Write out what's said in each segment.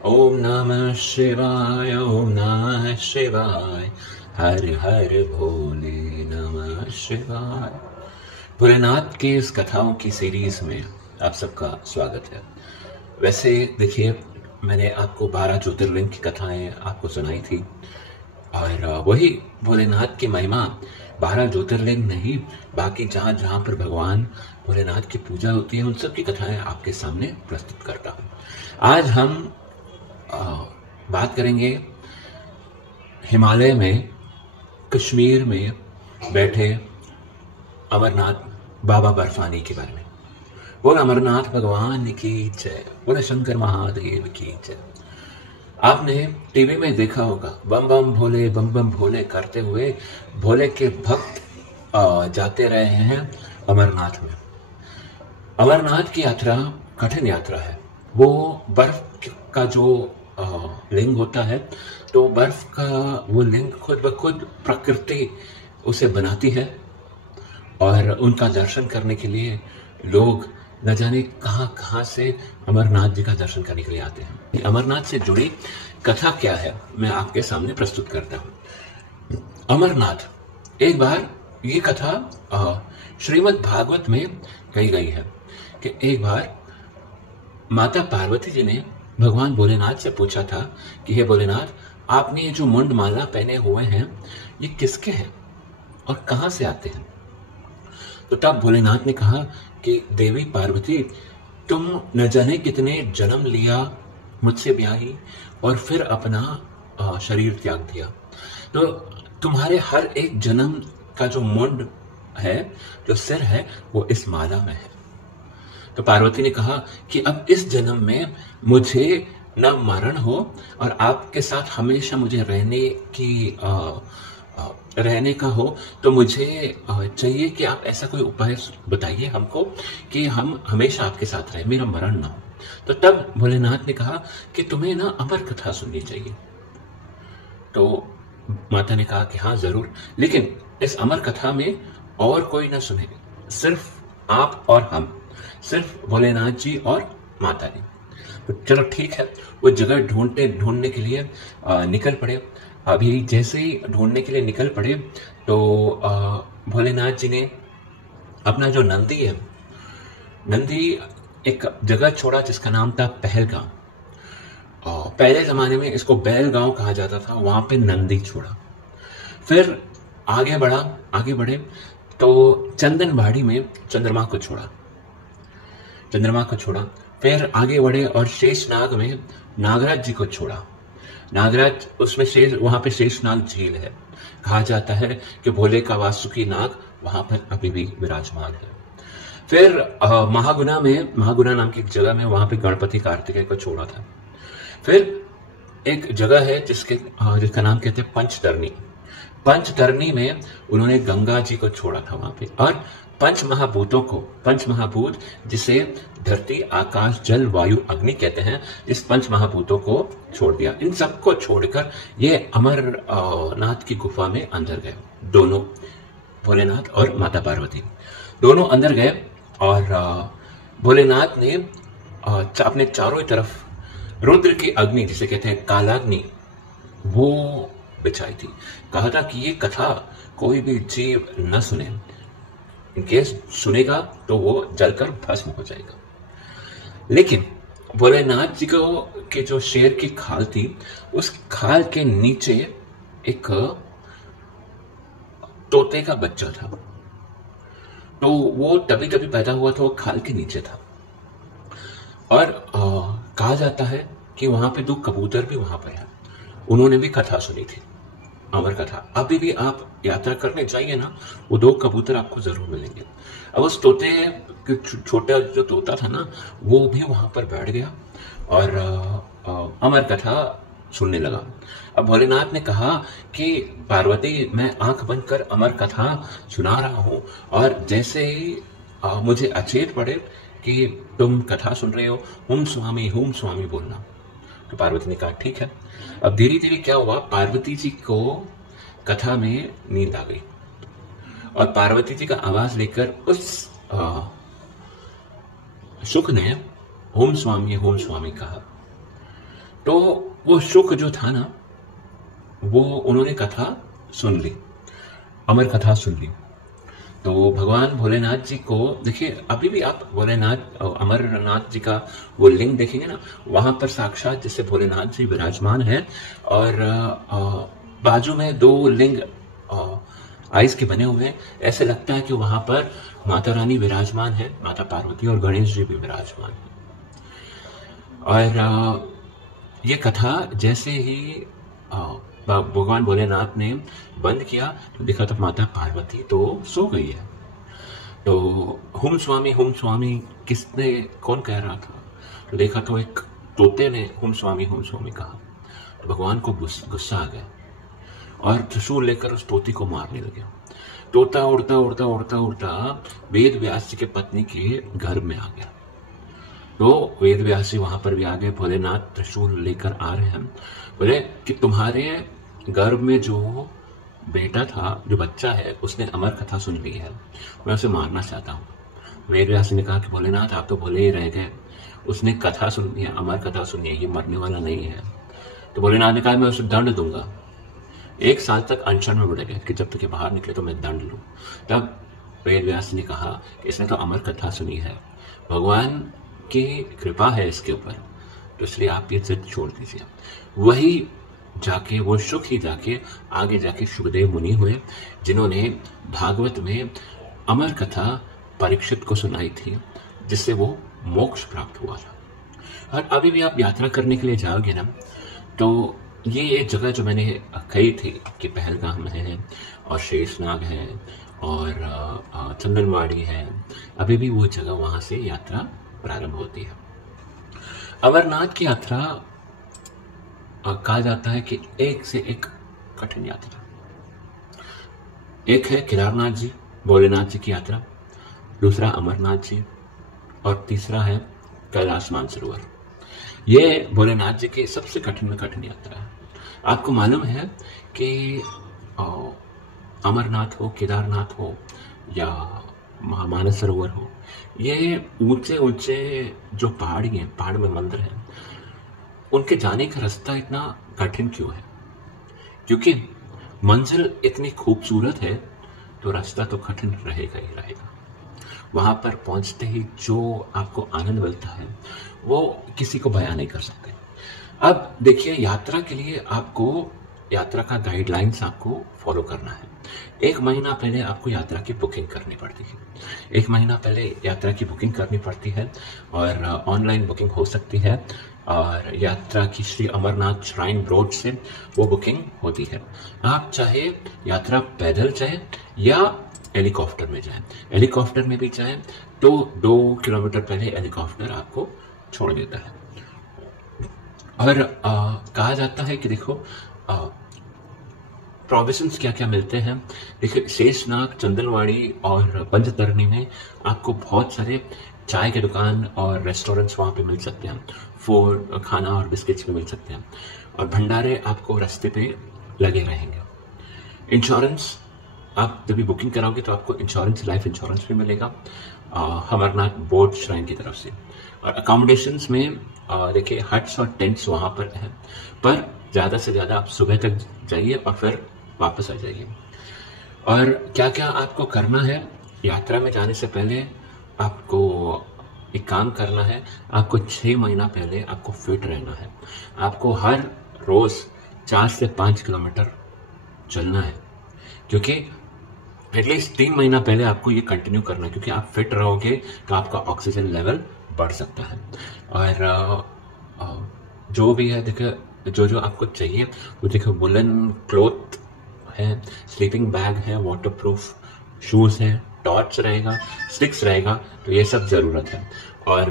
ओम नमः शिवाय, ओम नमः शिवाय, हर हर भोले नमः शिवाय। भोलेनाथ की इस कथाओं की सीरीज में आप सबका स्वागत है। वैसे देखिए, मैंने आपको 12 ज्योतिर्लिंग की कथाएं आपको सुनाई थी और वही भोलेनाथ की महिमा 12 ज्योतिर्लिंग नहीं, बाकी जहां जहां पर भगवान भोलेनाथ की पूजा होती है उन सब की कथाएं आपके सामने प्रस्तुत करता हूं। आज हम बात करेंगे हिमालय में, कश्मीर में बैठे अमरनाथ बाबा बर्फानी के बारे में। बोले अमरनाथ भगवान की जय, बोले शंकर महादेव की जय। आपने टीवी में देखा होगा, बम बम भोले करते हुए भोले के भक्त जाते रहे हैं अमरनाथ में। अमरनाथ की यात्रा कठिन यात्रा है। वो बर्फ का जो लिंग होता है, तो बर्फ का वो लिंग खुद ब खुद प्रकृति उसे बनाती है और उनका दर्शन करने के लिए लोग न जाने कहां कहां से अमरनाथ जी का दर्शन करने के लिए आते हैं। अमरनाथ से जुड़ी कथा क्या है मैं आपके सामने प्रस्तुत करता हूं। अमरनाथ, एक बार ये कथा श्रीमद् भागवत में कही गई है कि एक बार माता पार्वती जी ने भगवान भोलेनाथ से पूछा था कि हे भोलेनाथ, आपने ये जो मुंड माला पहने हुए हैं ये किसके हैं और कहां से आते हैं? तो तब भोलेनाथ ने कहा कि देवी पार्वती, तुम न जाने कितने जन्म लिया मुझसे ब्याही और फिर अपना शरीर त्याग दिया, तो तुम्हारे हर एक जन्म का जो मुंड है, जो सिर है, वो इस माला में है। तो पार्वती ने कहा कि अब इस जन्म में मुझे न मरण हो और आपके साथ हमेशा मुझे रहने का हो, तो मुझे चाहिए कि आप ऐसा कोई उपाय बताइए हमको कि हम हमेशा आपके साथ रहें, मेरा मरण ना हो। तो तब भोलेनाथ ने कहा कि तुम्हें ना अमर कथा सुननी चाहिए। तो माता ने कहा कि हाँ जरूर, लेकिन इस अमर कथा में और कोई ना सुने, सिर्फ आप और हम, सिर्फ भोलेनाथ जी और माता जी। तो चलो ठीक है, वो जगह ढूंढने के लिए निकल पड़े। अभी जैसे ही ढूंढने के लिए निकल पड़े तो भोलेनाथ जी ने अपना जो नंदी है, नंदी एक जगह छोड़ा जिसका नाम था पहलगांव। पहले जमाने में इसको बैलगांव कहा जाता था, वहां पे नंदी छोड़ा। फिर आगे बढ़े तो चंदनबाड़ी में चंद्रमा को छोड़ा। फिर आगे बढ़े और शेषनाग में नागराज जी को छोड़ा। नागराज, उसमें वहां पे शेषनाग झील है। कहा जाता है कि भोले का वासुकी नाग वहां पर अभी भी विराजमान है। फिर महागुना नाम की एक जगह में, वहां पे गणपति कार्तिकेय को छोड़ा था। फिर एक जगह है जिसका नाम कहते हैं पंचतरणी में उन्होंने गंगा जी को छोड़ा था वहां पे। और पंचमहाभूत जिसे धरती, आकाश, जल, वायु, अग्नि कहते हैं, इस पंचमहाभूतों को छोड़ दिया। इन सबको छोड़कर ये अमरनाथ की गुफा में अंदर गए। दोनों, भोलेनाथ और माता पार्वती दोनों अंदर गए और भोलेनाथ ने अपने चारों तरफ रुद्र की अग्नि, जिसे कहते हैं कालाग्नि, वो बिछाई थी। कहा था कि ये कथा कोई भी जीव न सुने, इनकेस सुनेगा तो वो जलकर भस्म हो जाएगा। लेकिन भोलेनाथ जी को के जो शेर की खाल थी, उस खाल के नीचे एक तोते का बच्चा था। तो वो तभी पैदा हुआ था, वो खाल के नीचे था। और कहा जाता है कि वहां पे 2 कबूतर भी वहां पर है, उन्होंने भी कथा सुनी थी, अमर कथा। अभी भी आप यात्रा करने जाइए ना, वो 2 कबूतर आपको जरूर मिलेंगे। अब उस तोते, छोटा जो तोता था ना, वो भी वहां पर बैठ गया और अमर कथा सुनने लगा। अब भोलेनाथ ने कहा कि पार्वती, मैं आंख बंद कर अमर कथा सुना रहा हूं और जैसे ही मुझे अचेत पड़े कि तुम कथा सुन रहे हो, हुम स्वामी बोलना। तो पार्वती ने कहा ठीक है। अब धीरे धीरे क्या हुआ, पार्वती जी को कथा में नींद आ गई और पार्वती जी का आवाज लेकर उस शुक ने हुम स्वामी कहा। तो वो शुक जो था ना, वो उन्होंने कथा सुन ली, अमर कथा सुन ली। तो भगवान भोलेनाथ जी को देखिए, अभी भी आप भोलेनाथ अमरनाथ जी का वो लिंग देखेंगे ना, वहां पर साक्षात जैसे भोलेनाथ जी विराजमान है, और बाजू में दो लिंग आइस के बने हुए हैं। ऐसे लगता है कि वहां पर माता रानी विराजमान है, माता पार्वती, और गणेश जी भी विराजमान है। और ये कथा जैसे ही भगवान भोलेनाथ ने बंद किया तो देखा तो माता पार्वती तो सो गई है। तो हुम स्वामी किसने, कौन कह रहा था? तो देखा तो एक तोते ने हुम स्वामी कहा। तो भगवान को गुस्सा आ गया और त्रिशूल लेकर उस तोती को मारने लगे। तोता उड़ता उड़ता उड़ता उड़ता वेद व्यास जी के पत्नी के घर में आ गया। तो वेद व्यास जी वहां पर भी आ गए, भोलेनाथ त्रिशूल लेकर आ रहे हैं। बोले कि तुम्हारे गर्भ में जो बेटा था, जो बच्चा है, उसने अमर कथा सुन ली है, मैं उसे मारना चाहता हूँ। वेद व्यास ने कहा कि भोलेनाथ आप तो भोले ही रह गए, उसने कथा सुन लिया, अमर कथा सुनी है, ये मरने वाला नहीं है। तो भोलेनाथ ने कहा मैं उसे दंड दूंगा, 1 साल तक अनशन में बढ़ेगा कि जब तक ये बाहर निकले तो मैं दंड लूं। तब वेद व्यास ने कहा इसने तो अमर कथा सुनी है, भगवान की कृपा है इसके ऊपर, तो इसलिए आप ये जिद छोड़ दीजिए। वही जाके वो शुक ही जाके आगे जाके सुखदेव मुनि हुए, जिन्होंने भागवत में अमर कथा परीक्षित को सुनाई थी, जिससे वो मोक्ष प्राप्त हुआ था। और अभी भी आप यात्रा करने के लिए जाओगे ना, तो ये एक जगह जो मैंने कही थी कि पहलगाम है और शेषनाग है और चंदनवाड़ी है, अभी भी वो जगह, वहां से यात्रा प्रारंभ होती है। अमरनाथ की यात्रा कहा जाता है कि एक से एक कठिन यात्रा। एक है केदारनाथ जी, भोलेनाथ जी की यात्रा, दूसरा अमरनाथ जी, और तीसरा है कैलाश मानसरोवर। ये भोलेनाथ जी की सबसे कठिन में कठिन यात्रा है। आपको मालूम है कि अमरनाथ हो, केदारनाथ हो या मानस सरोवर हो, ये ऊंचे ऊंचे जो पहाड़ी हैं, पहाड़ में मंदिर हैं, उनके जाने का रास्ता इतना कठिन क्यों है? क्योंकि मंजिल इतनी खूबसूरत है तो रास्ता तो कठिन रहेगा ही रहेगा। वहां पर पहुंचते ही जो आपको आनंद मिलता है वो किसी को बयान नहीं कर सकते। अब देखिए, यात्रा के लिए आपको यात्रा का गाइडलाइंस आपको फॉलो करना है। 1 महीना पहले आपको यात्रा की बुकिंग करनी पड़ती है। 1 महीना पहले यात्रा की बुकिंग करनी पड़ती है, और ऑनलाइन बुकिंग हो सकती है, और यात्रा की श्री अमरनाथ श्राइन बोर्ड से वो बुकिंग होती है। आप चाहे यात्रा पैदल जाए या हेलीकॉप्टर में जाए, हेलीकॉप्टर में भी जाए तो 2 किलोमीटर पहले हेलीकॉप्टर आपको छोड़ देता है। और कहा जाता है कि देखो प्रोविजंस क्या क्या मिलते हैं। देखिए, शेषनाग, चंदनवाड़ी और पंचतरणी में आपको बहुत सारे चाय के दुकान और रेस्टोरेंट्स वहाँ पे मिल सकते हैं, फूड, खाना और बिस्किट्स भी मिल सकते हैं, और भंडारे आपको रास्ते पे लगे रहेंगे। इंश्योरेंस, आप जब भी बुकिंग कराओगे तो आपको इंश्योरेंस, लाइफ इंश्योरेंस भी मिलेगा अमरनाथ बोर्ड श्राइन की तरफ से। और अकोमोडेशंस में देखिए हट्स और टेंट्स वहाँ पर हैं, पर ज़्यादा से ज़्यादा आप सुबह तक जाइए और फिर वापस आ जाइए। और क्या क्या आपको करना है यात्रा में जाने से पहले, आपको एक काम करना है, आपको 6 महीना पहले आपको फिट रहना है। आपको हर रोज 4 से 5 किलोमीटर चलना है, क्योंकि एटलीस्ट 3 महीना पहले आपको ये कंटिन्यू करना है, क्योंकि आप फिट रहोगे तो आपका ऑक्सीजन लेवल बढ़ सकता है। और जो भी है देखिए, जो आपको चाहिए वो देखो, वुलन क्लॉथ है, स्लीपिंग बैग है, वाटरप्रूफ शूज है, टॉर्च रहेगा, स्टिक्स रहेगा, तो ये सब ज़रूरत है। और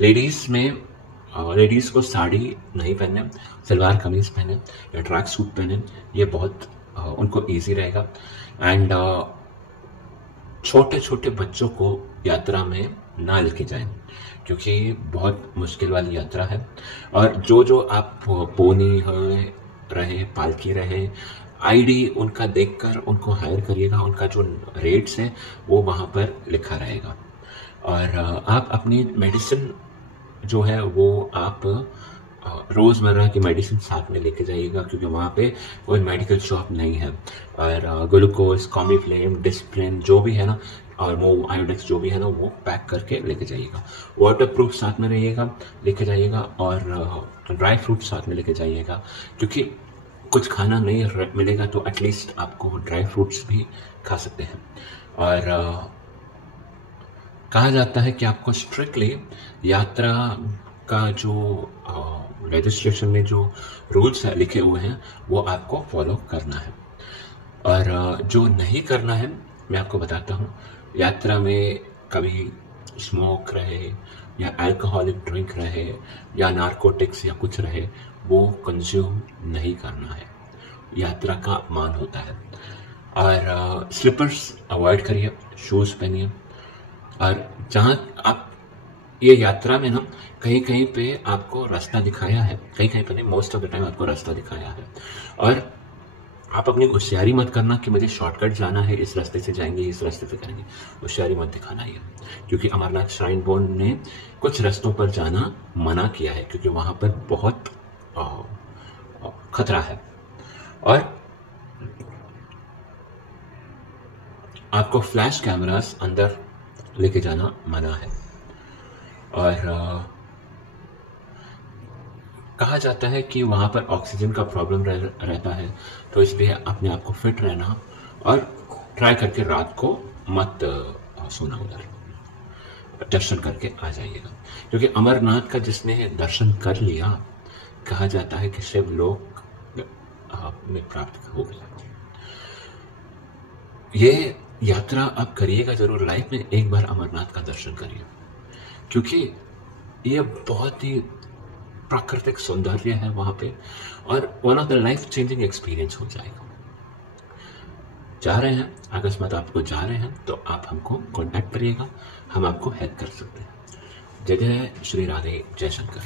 लेडीज़ को साड़ी नहीं पहने, सलवार कमीज पहने या ट्रैक सूट पहने, ये बहुत उनको इजी रहेगा। एंड छोटे छोटे बच्चों को यात्रा में ना लेके जाएं, क्योंकि बहुत मुश्किल वाली यात्रा है। और जो आप पोनी रहे, पालकी रहे, आईडी उनका देखकर उनको हायर करिएगा, उनका जो रेट्स है वो वहाँ पर लिखा रहेगा। और आप अपनी मेडिसिन जो है वो आप रोज़मर्रा की मेडिसिन साथ में लेके जाइएगा, क्योंकि वहाँ पे कोई मेडिकल शॉप नहीं है। और ग्लूकोज, कॉमीफ्लेम, डिस्प्लिन जो भी है ना, और वो आयोडेक्स जो भी है ना, वो पैक करके लेके जाइएगा। वाटर प्रूफ साथ में रहिएगा, लेके जाइएगा। और ड्राई फ्रूट साथ में लेके जाइएगा, क्योंकि कुछ खाना नहीं मिलेगा तो एटलीस्ट आपको ड्राई फ्रूट्स भी खा सकते हैं। और कहा जाता है कि आपको स्ट्रिक्टली यात्रा का जो रजिस्ट्रेशन में जो रूल्स लिखे हुए हैं वो आपको फॉलो करना है। और जो नहीं करना है मैं आपको बताता हूँ। यात्रा में कभी स्मोक रहे या अल्कोहलिक ड्रिंक रहे या नारकोटिक्स या कुछ रहे, वो कंज्यूम नहीं करना है, यात्रा का अपमान होता है। और स्लीपर्स अवॉइड करिए, शूज़ पहनिए। और जहाँ आप ये यात्रा में ना कहीं कहीं पे आपको रास्ता दिखाया है, कहीं कहीं पे नहीं, मोस्ट ऑफ द टाइम आपको रास्ता दिखाया है। और आप अपनी होशियारी मत करना कि मुझे शॉर्टकट जाना है, इस रास्ते से जाएंगे, इस रास्ते से करेंगे। होशियारी मत दिखाना है, क्योंकि अमरनाथ श्राइन बोर्ड ने कुछ रास्तों पर जाना मना किया है, क्योंकि वहाँ पर बहुत खतरा है। और आपको फ्लैश कैमरास अंदर लेके जाना मना है। और कहा जाता है कि वहाँ पर ऑक्सीजन का प्रॉब्लम रहता है, तो इसलिए अपने आप को फिट रहना और ट्राई करके रात को मत सोना उधर, दर्शन करके आ जाइएगा। क्योंकि अमरनाथ का जिसने दर्शन कर लिया, कहा जाता है कि शिव लोक में प्राप्त हो गया। ये यात्रा आप करिएगा जरूर, लाइफ में एक बार अमरनाथ का दर्शन करिए, क्योंकि ये बहुत ही प्राकृतिक सौंदर्य है वहां पे, और one of the life changing experience हो जाएगा। जा रहे हैं, अकस्मात आपको जा रहे हैं तो आप हमको कांटेक्ट करिएगा, हम आपको हेल्प कर सकते हैं। जय जय श्री राधे, जय शंकर।